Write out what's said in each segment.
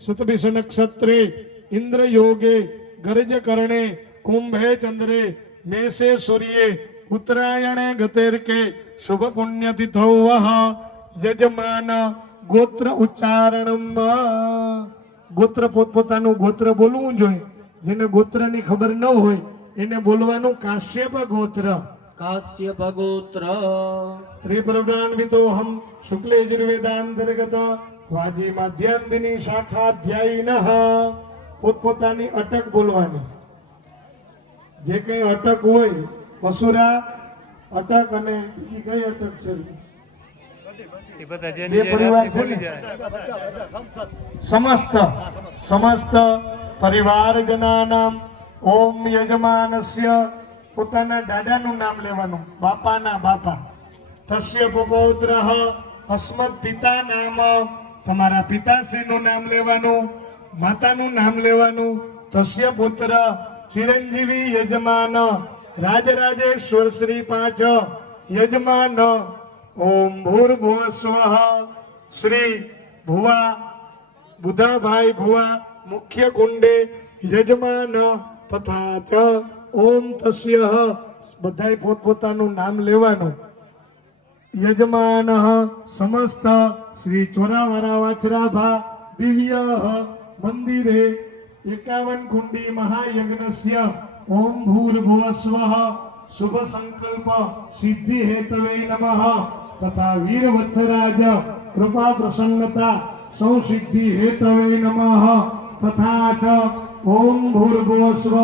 सुतभिष नक्षत्रे इंद्र योगे गर्ज करणे कुंभे चंद्रे मेषे सूर्ये उत्तरायणे गतेर्के शुभ पुण्य तिथौ वह यजमान गोत्र उच्चारणम गोत्र પોતપોતાનું ગોત્ર બોલવું જોઈએ જેને ગોત્રની ખબર ન હોય એને બોલવાનું કાશ્યપ ગોત્ર काश्यप गोत्र त्रिपुरान्वितो हम शुक्ल यजुर्वेदांतर्गत वाजी माध्यान्दिनी शाखाध्यायिनः પોતપોતાની અટક બોલવાની જે કઈ અટક હોય મસુરા અટક અને બીજી કઈ અટક છે બે પરિવાર છે ને સમસ્ત પરિવારજનાનામ ઓમ યજમાનસ્ય પોતાના દાદાનું નામ લેવાનું બાપાના બાપા તસ્ય પૌત્રઃ અસ્મદ પિતા નામ તમારા પિતાશ્રીનું નામ લેવાનું માતાનું નામ લેવાનું તસ્ય પુત્ર ચિરંજીવી યજમાન રાજરાજેશ્વર શ્રી 5 યજમાન ઓમ ભૂર્ભુવસ્વઃ શ્રી ભુવા બુધાભાઈ ભુવા મુખ્ય કુંડે યજમાન તથા ચ ઓમ તસ્ય બધાય પોતપોતાનું નામ લેવાનું યજમાન સમસ્ત શ્રી ચોરાવારા વાચરાભા દિવ્ય મંદિરે 51 કુંડી મહાયજ્ઞસ્ય ઓમ ભૂર્ભુવસ્વઃ શુભ સંકલ્પ સિદ્ધિ હેતવે નમઃ તથા વીર વત્સરાજ કૃપા પ્રસન્નતા સૌ સિદ્ધિ હેતવે નમઃ તથા ચ ઓમ ભૂર્ભુવસ્વ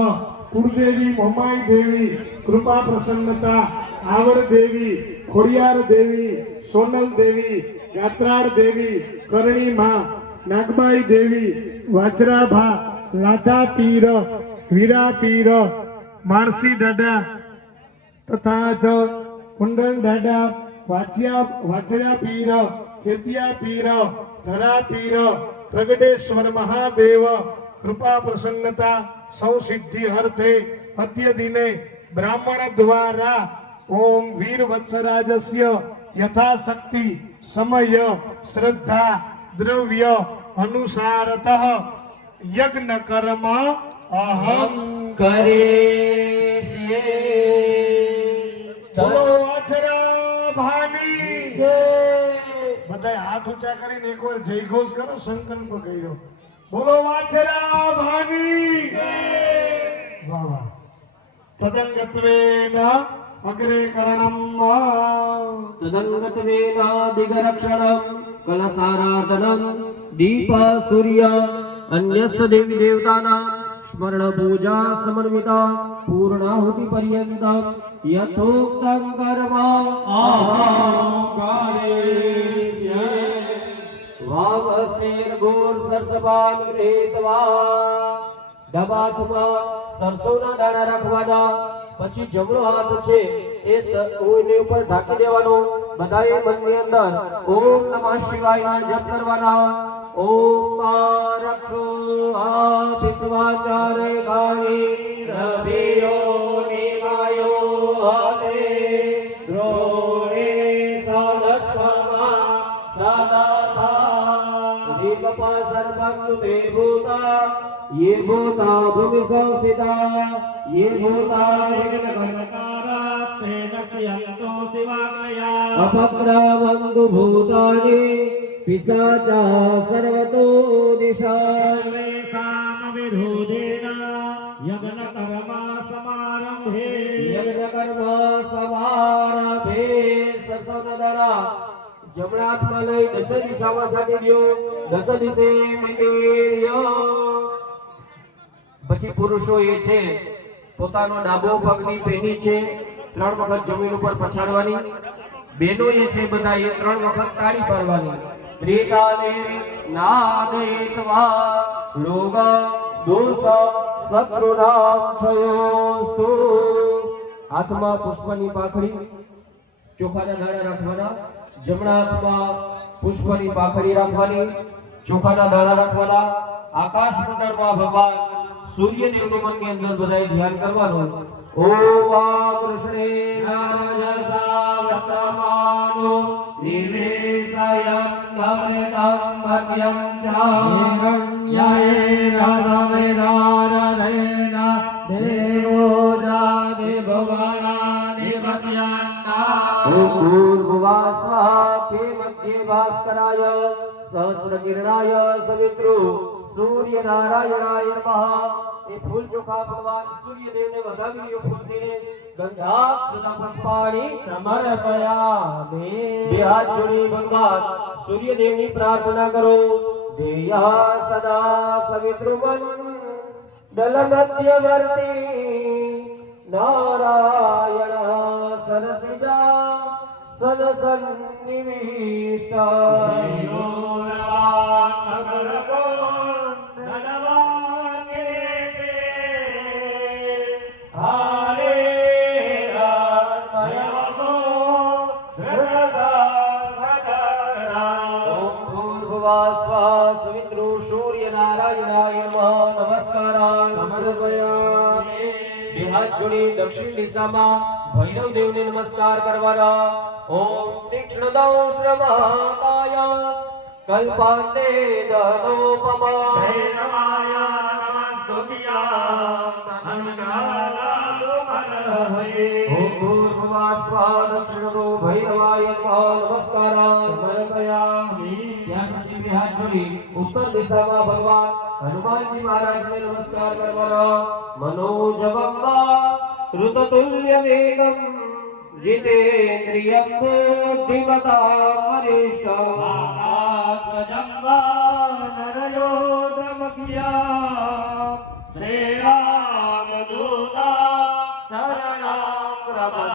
કુળદેવી મમાઈ દેવી કૃપા પ્રસન્નતા આવડ દેવી ખોડિયાર દેવી સોનલ દેવી ગાત્રાર દેવી કરણી માં નાગબાઈ દેવી વાચરાભા લાધા પીર વીરા પીર મારસી દાદા તથા જ કુંડલ દાદા વાચરા પીર કેતિયા પીર ધરા પીર પ્રગટેશ્વર મહાદેવ કૃપા પ્રસન્નતા સૌ સિદ્ધિ હર્થે અદ્ય દિને બ્રાહ્મણ દ્વારા ઓમ વીર વત્સરાજસ્ય યથાશક્તિ સમય શ્રદ્ધા દ્રવ્ય અનુસારતઃ યજ્ઞ કર્મ અહમ करेस्ये બોલો વાછરા ભાની બધાય હાથ ઊંચા કરીને એકવાર જય ઘોષ કરો સંકલ્પ કર્યો બોલો વાછરા ભાની વાહ વાહ તદંગત્વેન અગ્રે કરણમ तदंगत्वेन दिगरक्षणं कलसाराधनं दीपा सूर्य अन्यस्त देवी देवतानां स्मरण पूजा समन्विता पूर्णाहुति पर्यन्तं यथोक्तं कर्म आहाकारेस्ये वामस्तेर्घोर सरसपान गृहीत्वा ડબાથમાં સરસોના દાણા રાખવાના પછી જમણો હાથ છે એ એની ઉપર ઢાંકી દેવાનો બધાએ મનની અંદર ઓમ નમઃ શિવાય જપ કરવાના ઓમ રક્ષો આપિસ્વાચારે ગાણી રવિયો નિવાયો હતે દ્રોણે સદસ્તમા સદાતા દીપપા સર્વંતુ તે ભૂતા ये भूता भूमि संस्थिता ये भूता अपक्रमन्तु भूतानि पिशाचा सर्वतो दिशा विरोधेन यज्ञ कर्म समारंभे सरसवनदरा जमણા હાથમાં લઈ દસ દિશામાં સાધી દ્યો દસ દિશે મંગેર્યો પછી પુરુષો એ છે પોતાનો ડાબો પગની પેની છે 3 વખત જમીન ઉપર પછાડવાની બેનો એ છે બધા એ 3 વખત તાળી પાડવાની ત્રિકાલે નાદયિત્વા લોગ દોષ શત્રુનામ છયોસ્તુ હાથમાં પુષ્પની પાખડી ચોખાના દાણા રાખવાના જમણા હાથમાં પુષ્પની પાખડી રાખવાની ચોખાના દાણા રાખવાના આકાશ મંડળમાં ભગવાન સૂર્યદેવનું મનની અંદર બધાએ ધ્યાન કરવાનું ઓમ કૃષ્ણે રાજસા વર્તમાનો નિવેશાય નમ્રતમ મધ્યમ ચ હિરણ્યય રસમેદારેણ દેવો જાતિ ભુવનાનિ પશ્યન્તા ભૂર્ભુવસ્વઃ કે મધ્યે ભાસ્કરાય સહસ્રકિરણાય સવિતૃ સૂર્યનારાયણાય નમઃ. એ ફૂલ ચોખા ભગવાન સૂર્યદેવને વધાવી ફૂલને ગંધાક્ષ પુષ્પાણી સમર્પયામિ. બે હાથ જોડી ભગવાન સૂર્યદેવની પ્રાર્થના કરો. દેયઃ સદા સવિતૃમન દલમધ્યવર્તી નારાયણ સરસિજા સદસન્નિવિષ્ટ. ઓમ ભૂર્ભુવઃ સવિતૃ સૂર્યનારાયણાય નમઃ. નમસ્કારાય સમર્પયામિ. બે હાથ જોડી દક્ષિણ દિશામાં ભૈરવ દેવને નમસ્કાર કરવાના. ઓમ તીક્ષ્ણદંષ્ટ્રમહાકાય કલ્પાન્તે ધનોપમા ભૈરવાય નમસ્તુભ્યં મંગલામર્હસે. ઓમ ભૂર્ભુવઃ દક્ષિણો ભૈરવાય નમસ્કારાય સમર્પયામિ. ત્યાર પછી બે હાથ જોડી ઉત્તર દિશામાં ભગવાન હનુમાનજી મહારાજને નમસ્કાર કરવાના. મનોજવમ ઋતતુલ્ય વેગમ જીતેન્દ્રિયમ બુદ્ધિમતામ વરિષ્ઠમ. નરયોધમખ્યા શ્રીરામદૂતા શરણામ પ્રપદ્યે.